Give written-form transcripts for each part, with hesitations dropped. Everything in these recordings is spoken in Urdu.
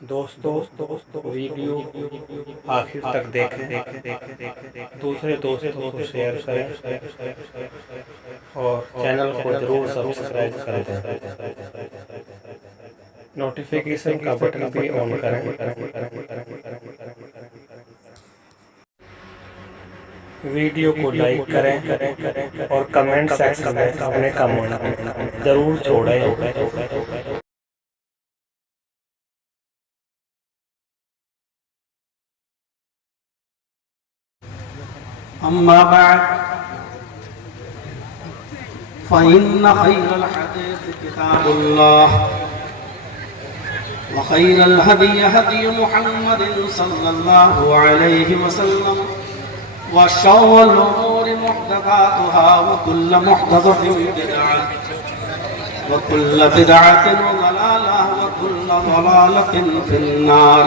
دوستو ویڈیو آخر تک دیکھیں، دوسرے دوستوں کو شیئر کریں اور چینل کو ضرور سبسکرائب کر دیں، نوٹیفیکیشن کا بٹن بھی آن کریں۔ ویڈیو کو لائک کریں اور کمنٹ سیکشن میں اپنے کمنٹ ضرور چھوڑیں۔ أما بعد فإن خير الحديث كتاب الله وخير الهدي هدي محمد صلى الله عليه وسلم وشر الأمور محدثاتها وكل محدثة بدعة وكل بدعة ضلالة وكل ضلالة في النار۔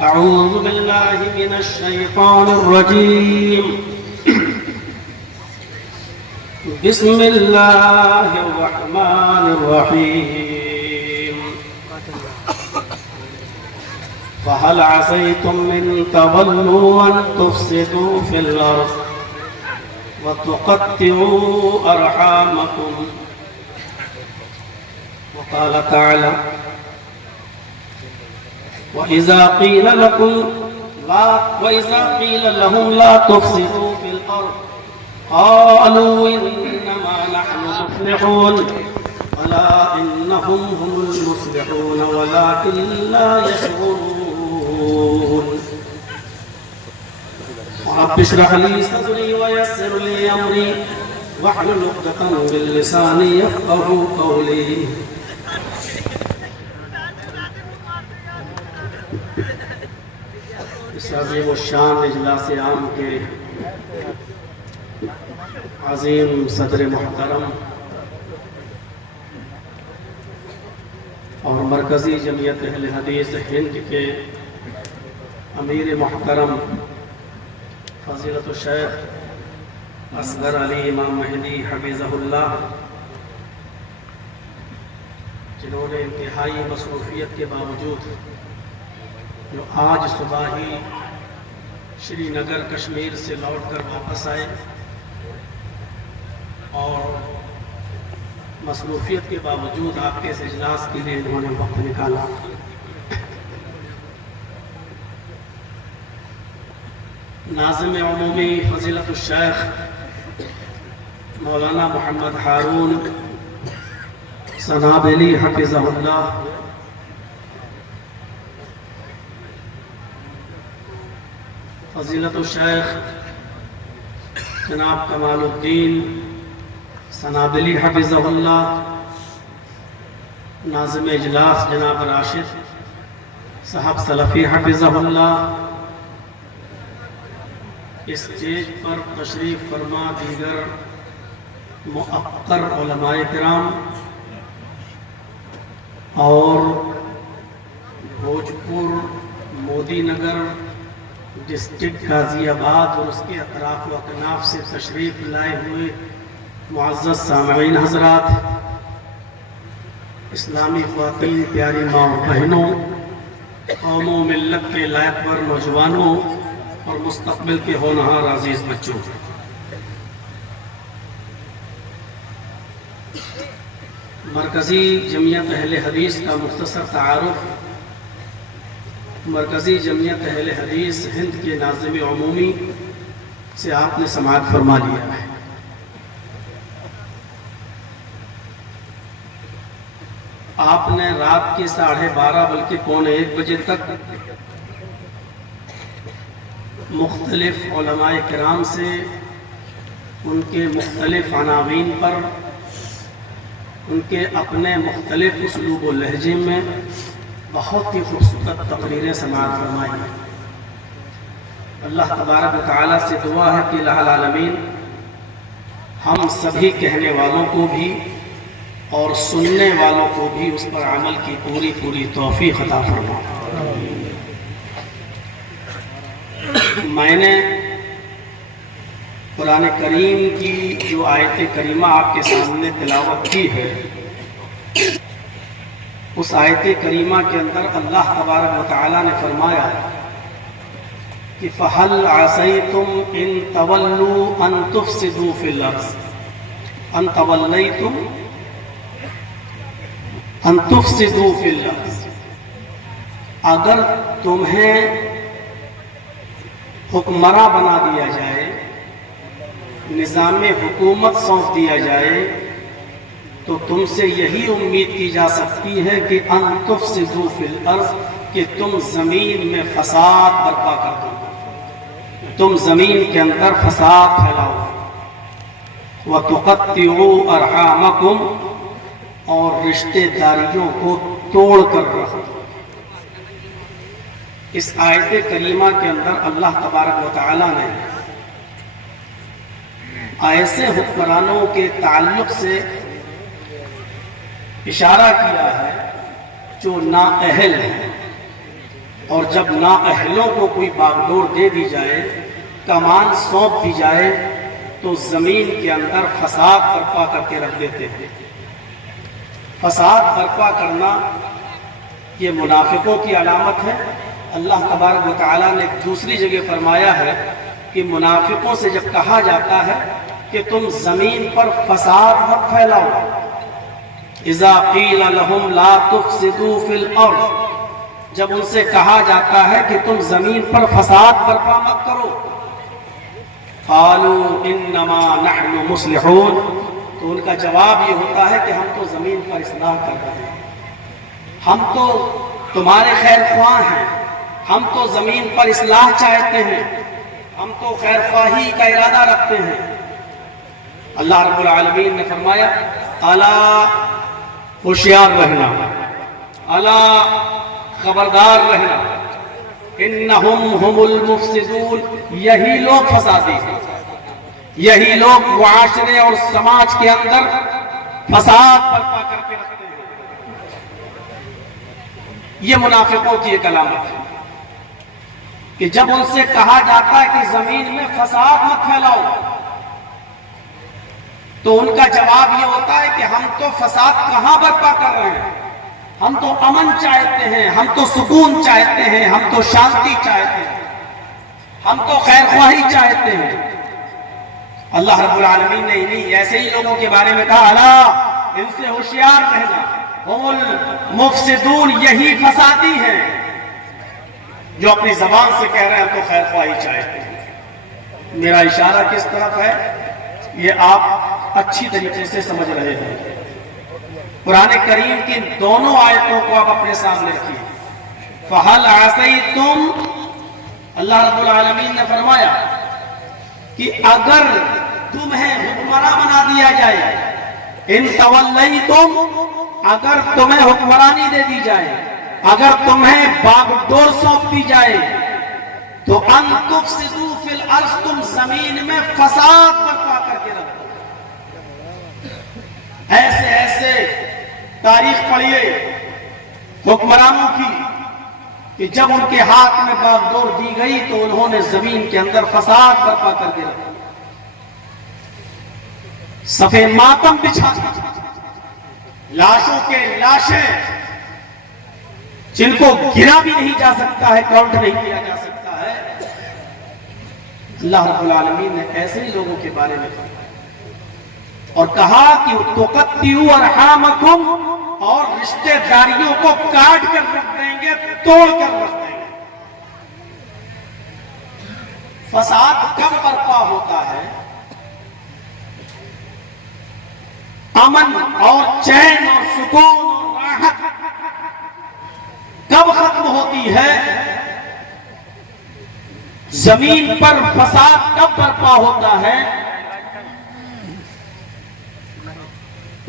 أعوذ بالله من الشيطان الرجيم، بسم الله الرحمن الرحيم۔ فهل عسيتم إن تولوا أن تفسدوا في الأرض وتقطعوا أرحامكم؟ وقال تعالى: وإذا قيل لهم لا تفسدوا في الأرض قالوا إنما نحن مصلحون ولا إنهم هم المصلحون ولكن لا يشعرون۔ رب اشرح لي صدري ويسر لي أمري واحلل عقدة من لساني يفقهوا قولي۔ اس عظیم الشان اجلاس عام کے عظیم صدر محترم اور مرکزی جمعیت اہل حدیث ہند کے امیر محترم فضیلت الشیخ اصغر علی امام مہدی حفظہ اللہ، جنہوں نے انتہائی مصروفیت کے باوجود جو آج صبح ہی شری نگر کشمیر سے لوٹ کر واپس آئے اور مصروفیت کے باوجود آپ کے اس اجلاس کے لیے انہوں نے وقت نکالا۔ ناظم عمومی فضیلت الشیخ مولانا محمد ہارون سنابلی حفظہ اللہ، فضیلت الشیخ جناب کمال الدین سنابلی حفظہ اللہ، ناظم اجلاس جناب راشد صاحب سلفی حفظہ اللہ، اسٹیج پر تشریف فرما دیگر مؤقر علماء کرام اور بھوجپور مودی نگر ڈسٹرکٹ غازی آباد اور اس کے اطراف و اکناف سے تشریف لائے ہوئے معزز سامعین حضرات، اسلامی خواتین، پیاری ماں و بہنوں، قوم و ملت کے لائق پر نوجوانوں اور مستقبل کے ہونہار عزیز بچوں، مرکزی جمعیت اہل حدیث کا مختصر تعارف۔ مرکزی جمعیت اہل حدیث ہند کے ناظم عمومی سے آپ نے سماعت فرما لیا ہے۔ آپ نے رات کے 12:30 بلکہ 1:45 بجے تک مختلف علماء کرام سے ان کے مختلف عناوین پر ان کے اپنے مختلف اسلوب و لہجے میں بہت ہی خوبصورت تقریریں سماعت فرمائی ہیں۔ اللہ تبارک و تعالیٰ سے دعا ہے کہ الہ العالمین ہم سبھی کہنے والوں کو بھی اور سننے والوں کو بھی اس پر عمل کی پوری توفیق عطا فرمائے۔ میں نے قرآن کریم کی جو آیت کریمہ آپ کے سامنے تلاوت کی ہے، اس آیت کریمہ کے اندر اللہ تبارک و تعالیٰ نے فرمایا کہ فَهَلْ عَصَيْتُمْ إِن تَوَلُّوا أَن تُفْسِدُوا فِي الْأَرْضِ أَن تَوَلَّيْتُمْ أَن تُفْسِدُوا فِي الْأَرْضِ، اگر تمہیں حکمراں بنا دیا جائے، نظام حکومت سونپ دیا جائے، تو تم سے یہی امید کی جا سکتی ہے کہ ان تفسدوا فی الارض، کہ تم زمین میں فساد برپا کر دو، تم زمین کے اندر فساد پھیلاؤ، وَتُقَطِّعُوا أَرْحَامَكُمْ، اور رشتے داریوں کو توڑ کر رکھ دو۔ اس آیت کریمہ کے اندر اللہ تبارک و تعالیٰ نے ایسے حکمرانوں کے تعلق سے اشارہ کیا ہے جو نااہل ہیں، اور جب نااہلوں کو کوئی باغڈور دے دی جائے، کمان سونپ دی جائے، تو زمین کے اندر فساد برپا کر کے رکھ دیتے ہیں۔ فساد برپا کرنا یہ منافقوں کی علامت ہے۔ اللہ تبارک و تعالیٰ نے دوسری جگہ فرمایا ہے کہ منافقوں سے جب کہا جاتا ہے کہ تم زمین پر فساد مت پھیلاؤ، اذا قیل لهم لا تفسدوا فی الارض، جب ان سے کہا جاتا ہے کہ تم زمین پر فساد برپا مت کرو، قالوا انما نحن مصلحون، تو ان کا جواب یہ ہوتا ہے کہ ہم تو زمین پر اصلاح کر رہے ہیں، ہم تو تمہارے خیر خواہ ہیں، ہم تو زمین پر اصلاح چاہتے ہیں، ہم تو خیر خواہی کا ارادہ رکھتے ہیں۔ اللہ رب العالمین نے فرمایا الا، ہوشیار رہنا، الا خبردار رہنا، انہم ہم المفسدون، یہی لوگ فسادی ہیں، یہی لوگ معاشرے اور سماج کے اندر فساد برپا کر کے رکھتے ہیں۔ یہ منافقوں کی ایک علامت ہے کہ جب ان سے کہا جاتا ہے کہ زمین میں فساد مت پھیلاؤ، تو ان کا جواب یہ ہوتا ہے کہ ہم تو فساد کہاں برپا کر رہے ہیں، ہم تو امن چاہتے ہیں، ہم تو سکون چاہتے ہیں، ہم تو شانتی چاہتے ہیں، ہم تو خیر خواہی چاہتے ہیں۔ اللہ رب العالمین نے انہیں ایسے ہی لوگوں کے بارے میں کہا الا، ان سے ہوشیار رہنا، ہم المفسدون، یہی فسادی ہیں جو اپنی زبان سے کہہ رہے ہیں ہم تو خیر خواہی چاہتے ہیں۔ میرا اشارہ کس طرف ہے یہ آپ اچھی طریقے سے سمجھ رہے ہیں۔ قرآن کریم کی دونوں آیتوں کو آپ اپنے سامنے رکھیے۔ فَهَلْ عَصَيْتُمْ، اللہ رب العالمین نے فرمایا کہ اگر تمہیں حکمراں بنا دیا جائے، ان تولیتم، اگر تمہیں حکمرانی دے دی جائے، اگر تمہیں باغڈور سونپ دی جائے، تو ان تفسدوا فی الارض، تم زمین میں فساد برپا کر کے رکھ دو۔ ایسے ایسے تاریخ پڑھیے حکمرانوں کی کہ جب ان کے ہاتھ میں باغڈور دی گئی تو انہوں نے زمین کے اندر فساد برپا کر کے رکھا، صفے ماتم بچھا، لاشوں کے لاشیں جن کو گنا بھی نہیں جا سکتا ہے، کاؤنٹ نہیں کیا جا سکتا ہے۔ اللہ رب العالمین نے ایسے ہی لوگوں کے بارے میں فرمایا اور کہا کہ تقطعوا ارحامکم، اور رشتے داریوں کو کاٹ کر رکھ دیں گے، توڑ کر رکھ دیں گے۔ فساد کب برپا ہوتا ہے؟ امن اور چین اور سکون اور راحت کب ختم ہوتی ہے؟ زمین پر فساد کب برپا ہوتا ہے؟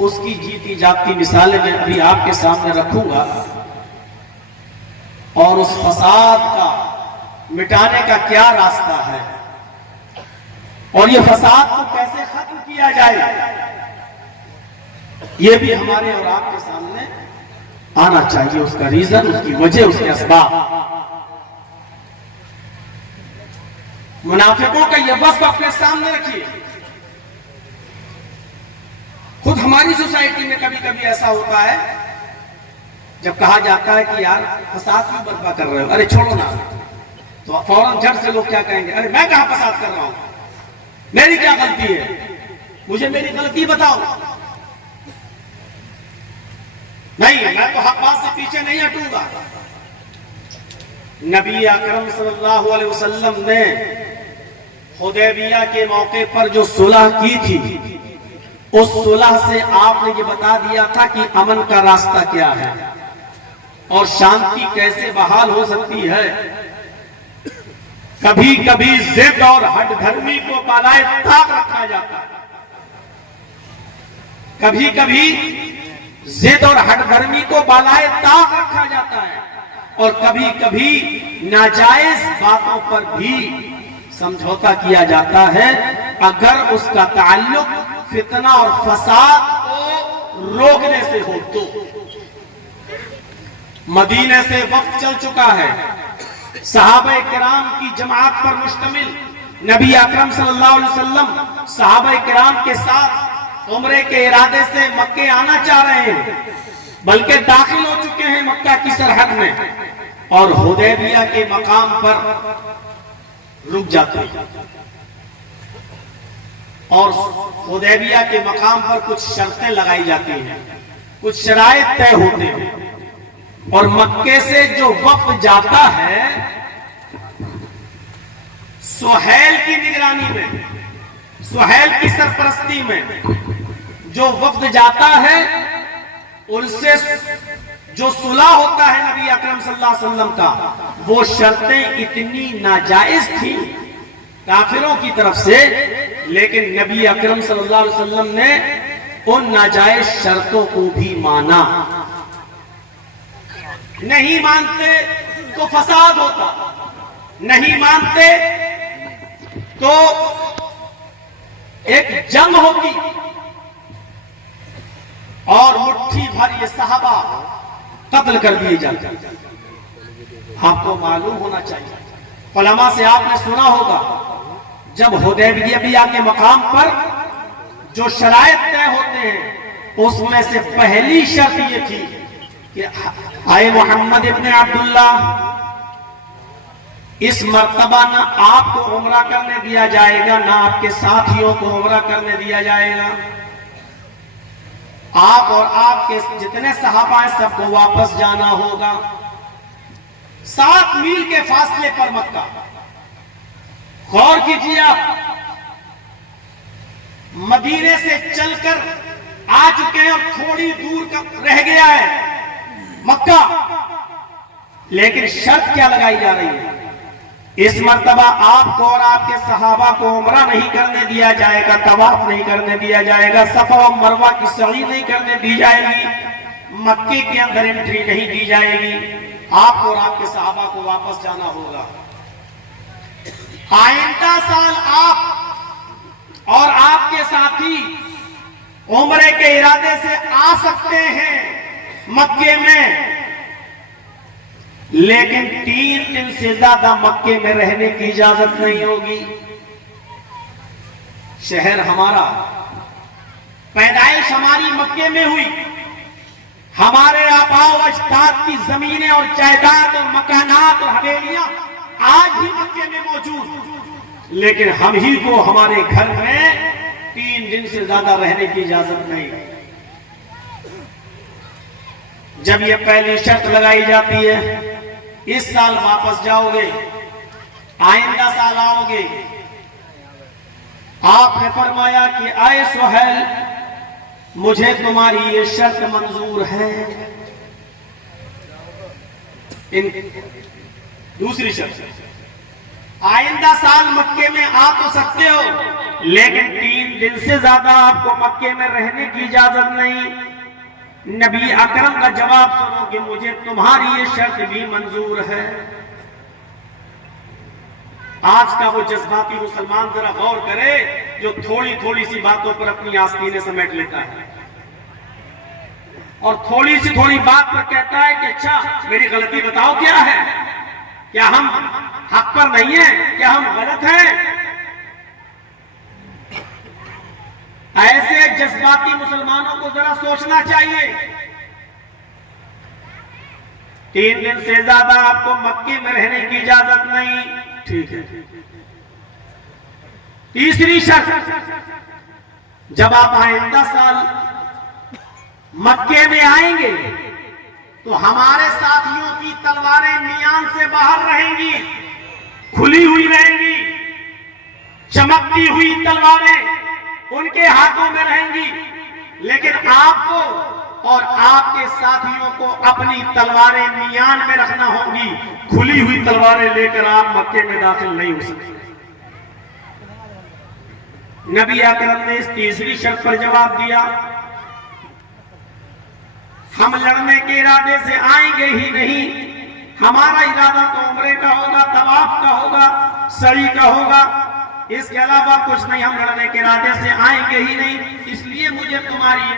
اس کی جیتی جاگتی مثالیں میں ابھی آپ کے سامنے رکھوں گا، اور اس فساد کا مٹانے کا کیا راستہ ہے، اور یہ فساد کو کیسے ختم کیا جائے، یہ بھی ہمارے اور آپ کے سامنے آنا چاہیے، اس کا ریزن، اس کی وجہ، اس کے اسباب۔ منافقوں کا یہ وصف اپنے سامنے رکھیے۔ خود ہماری سوسائٹی میں کبھی کبھی ایسا ہوتا ہے جب کہا جاتا ہے کہ یار فساد کیوں برپا کر رہے ہو، ارے چھوڑو نا، تو فوراً جھٹ سے لوگ کیا کہیں گے، ارے میں کہاں فساد کر رہا ہوں، میری کیا غلطی ہے، مجھے میری غلطی بتاؤ۔ نہیں، میں تو حق بات سے پیچھے نہیں ہٹوں گا۔ نبی اکرم صلی اللہ علیہ وسلم نے حدیبیہ کے موقع پر جو صلح کی تھی، اس صلح سے آپ نے یہ بتا دیا تھا کہ امن کا راستہ کیا ہے اور شانتی کیسے بحال ہو سکتی ہے۔ کبھی کبھی ضد اور ہٹ دھرمی کو بالائے طاق رکھا جاتا ہے، کبھی کبھی ضد اور ہٹ دھرمی کو بالائے طاق رکھا جاتا ہے، اور کبھی کبھی ناجائز باتوں پر بھی سمجھوتا کیا جاتا ہے اگر اس کا تعلق فتنہ اور فساد کو روکنے سے ہو تو۔ مدینے سے وقت چل چکا ہے، صحابہ کرام کی جماعت پر مشتمل نبی اکرم صلی اللہ علیہ وسلم صحابہ کرام کے ساتھ عمرے کے ارادے سے مکے آنا چاہ رہے ہیں، بلکہ داخل ہو چکے ہیں مکہ کی سرحد میں، اور حدیبیہ کے مقام پر رک جاتے ہیں، اور حدیبیہ کے مقام پر کچھ شرطیں لگائی جاتی ہیں، کچھ شرائط طے ہوتے ہیں، اور مکے سے جو وفد جاتا ہے سہیل کی نگرانی میں، سہیل کی سرپرستی میں جو وفد جاتا ہے، ان سے جو صلح ہوتا ہے نبی اکرم صلی اللہ علیہ وسلم کا، وہ شرطیں اتنی ناجائز تھیں کافروں کی طرف سے، لیکن نبی اکرم صلی اللہ علیہ وسلم نے ان ناجائز شرطوں کو بھی مانا۔ نہیں مانتے تو فساد ہوتا، نہیں مانتے تو ایک جنگ ہوتی، اور مٹھی بھر یہ صحابہ قتل کر دیے جاتے۔ آپ کو معلوم ہونا چاہیے، علماء سے آپ نے سنا ہوگا، جب حدیبیہ کے مقام پر جو شرائط طے ہوتے ہیں، اس میں سے پہلی شرط یہ تھی کہ اے محمد ابن عبداللہ، اس مرتبہ نہ آپ کو عمرہ کرنے دیا جائے گا، نہ آپ کے ساتھیوں کو عمرہ کرنے دیا جائے گا، آپ اور آپ کے جتنے صحابہ ہیں سب کو واپس جانا ہوگا۔ 7 میل کے فاصلے پر مکہ، غور کیجیے آپ، مدینے سے چل کر آ چکے ہیں اور تھوڑی دور کا رہ گیا ہے مکہ، لیکن شرط کیا لگائی جا رہی ہے؟ اس مرتبہ آپ کو اور آپ کے صحابہ کو عمرہ نہیں کرنے دیا جائے گا، طواف نہیں کرنے دیا جائے گا، صفا و مروہ کی سعی نہیں کرنے دی جائے گی، مکے کے اندر انٹری نہیں دی جائے گی، آپ کو اور آپ کے صحابہ کو واپس جانا ہوگا۔ آئندہ سال آپ اور آپ کے ساتھی عمرے کے ارادے سے آ سکتے ہیں مکے میں، لیکن 3 دن سے زیادہ مکے میں رہنے کی اجازت نہیں ہوگی۔ شہر ہمارا، پیدائش ہماری مکے میں ہوئی، ہمارے آباء و اجداد کی زمینیں اور جائیداد اور مکانات اور حویلیاں آج بھی مکے میں موجود، لیکن ہم ہی کو ہمارے گھر میں 3 دن سے زیادہ رہنے کی اجازت نہیں۔ جب یہ پہلی شرط لگائی جاتی ہے، اس سال واپس جاؤ گے، آئندہ سال آؤ گے، آپ نے فرمایا کہ اے سہیل، مجھے تمہاری یہ شرط منظور ہے۔ دوسری شرط، آئندہ سال مکے میں آ تو سکتے ہو، لیکن 3 دن سے زیادہ آپ کو مکے میں رہنے کی اجازت نہیں۔ نبی اکرم کا جواب سنو کہ مجھے تمہاری یہ شرط بھی منظور ہے۔ آج کا وہ جذباتی مسلمان ذرا غور کرے جو تھوڑی تھوڑی سی باتوں پر اپنی آستینیں سمیٹ لیتا ہے، اور تھوڑی سی تھوڑی بات پر کہتا ہے کہ اچھا میری غلطی بتاؤ کیا ہے، کیا ہم حق پر نہیں ہیں، کیا ہم غلط ہیں۔ ایسے جذباتی مسلمانوں کو ذرا سوچنا چاہیے۔ 3 دن سے زیادہ آپ کو مکے میں رہنے کی اجازت نہیں. ٹھیک ہے. تیسری شرط، جب آپ آئندہ سال مکے میں آئیں گے تو ہمارے ساتھیوں کی تلواریں میان سے باہر رہیں گی، کھلی ہوئی رہیں گی، چمکتی ہوئی تلواریں ان کے ہاتھوں میں رہیں گی، لیکن آپ کو اور آپ کے ساتھیوں کو اپنی تلواریں میان میں رکھنا ہوں گی. کھلی ہوئی تلواریں لے کر آپ مکے میں داخل نہیں ہو سکتے. نبی اکرم نے اس تیسری شرط پر جواب دیا، ہم لڑنے کے ارادے سے آئیں گے ہی نہیں، ہمارا ارادہ تو عمرے کا ہوگا، طواف کا ہوگا، سعی کا ہوگا، اس کے علاوہ کچھ نہیں. ہم لڑنے کے ارادے سے آئیں گے ہی نہیں، اس لیے مجھے تمہاری